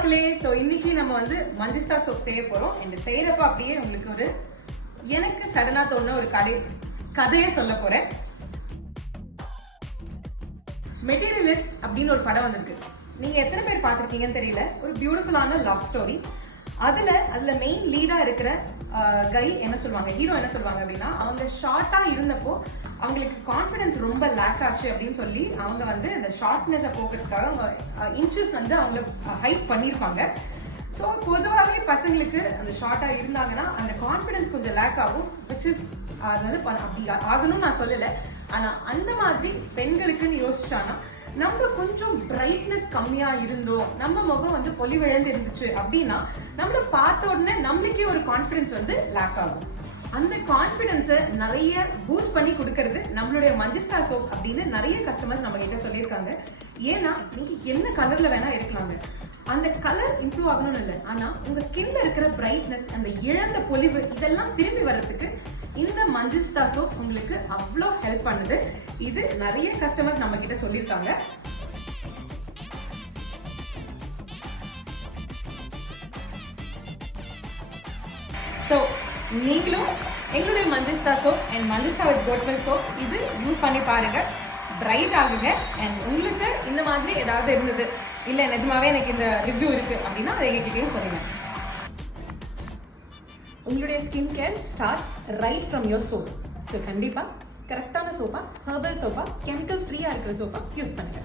மக்களே. ஸோ இன்னைக்கு நம்ம வந்து மஞ்சிஸ்தா சோப் செய்ய போறோம். இந்த செய்யறப்ப அப்படியே உங்களுக்கு ஒரு எனக்கு சடனா தோணுன ஒரு கதையை சொல்ல போறேன். மெட்டீரியலிஸ்ட் அப்படின்னு ஒரு படம் வந்திருக்கு. நீங்க எத்தனை பேர் பார்த்திருக்கீங்கன்னு தெரியல. ஒரு பியூட்டிஃபுல்லான லவ் ஸ்டோரி. அதுல மெயின் லீடா இருக்கிற கை என்ன சொல்லுவாங்க, ஹீரோ என்ன சொல்லுவாங்க அப்படின்னா, அவங்க ஷார்ட்டா இருந்தப்போ அவங்களுக்கு கான்ஃபிடன்ஸ் ரொம்ப லேக் ஆச்சு அப்படின்னு சொல்லி அவங்க வந்து இந்த ஷார்ட்னஸை போக்குறதுக்காக அவங்க இன்ச்சஸ் வந்து அவங்க ஹைட் பண்ணியிருப்பாங்க. ஸோ பொதுவாகவே பசங்களுக்கு அந்த ஷார்ட்டாக இருந்தாங்கன்னா அந்த கான்ஃபிடன்ஸ் கொஞ்சம் லேக் ஆகும். விச் இஸ் அது வந்து அப்படி ஆகணும்னு நான் சொல்லலை. ஆனால் அந்த மாதிரி பெண்களுக்குன்னு யோசிச்சானா, நம்ம கொஞ்சம் பிரைட்னஸ் கம்மியா இருந்தோம், நம்ம முகம் வந்து பொலிவிழந்து இருந்துச்சு அப்படின்னா நம்மள பார்த்த உடனே நம்மளுக்கே ஒரு கான்ஃபிடன்ஸ் வந்து லேக் ஆகும். அந்த கான்ஃபிடன்ஸை நிறைய பூஸ்ட் பண்ணி கொடுக்கறது நம்மளுடைய மஞ்சிஸ்தா சோப் அப்படின்னு நிறைய கஸ்டமர்ஸ் நம்ம கிட்ட சொல்லியிருக்காங்க. ஏன்னா நீங்க என்ன கலர்ல வேணா இருக்கலாங்க, அந்த கலர் இம்ப்ரூவ் ஆகணும்னு இல்லை, ஆனா உங்க ஸ்கின்ல இருக்கிற பிரைட்னஸ், அந்த இழந்த பொலிவு இதெல்லாம் திரும்பி வர்றதுக்கு இந்த மஞ்சிஸ்தா சோப் உங்களுக்கு அவ்வளோ ஹெல்ப் பண்ணுது. இது நிறைய கஸ்டமர்ஸ் நம்ம கிட்ட சொல்லியிருக்காங்க. ஸோ நீங்களும் எங்களுடைய Manjishtha soap and Manjishtha with goat milk soap இது யூஸ் பண்ணி பாருங்க, பிரைட் ஆகுங்க. அண்ட் உங்களுக்கு இந்த மாதிரி ஏதாவது இருந்தது, இல்லை நிஜமாவே எனக்கு இந்த ரிவ்யூ இருக்கு அப்படின்னா அதை எங்ககிட்டயும் சொல்லுங்க. உங்களுடைய skin care starts right from your soap. So கண்டிப்பாக கரெக்டான சோப்பா, ஹெர்பல் சோப்பா, கெமிக்கல் ஃப்ரீயாக இருக்கிற சோப்பா யூஸ் பண்ணுங்க.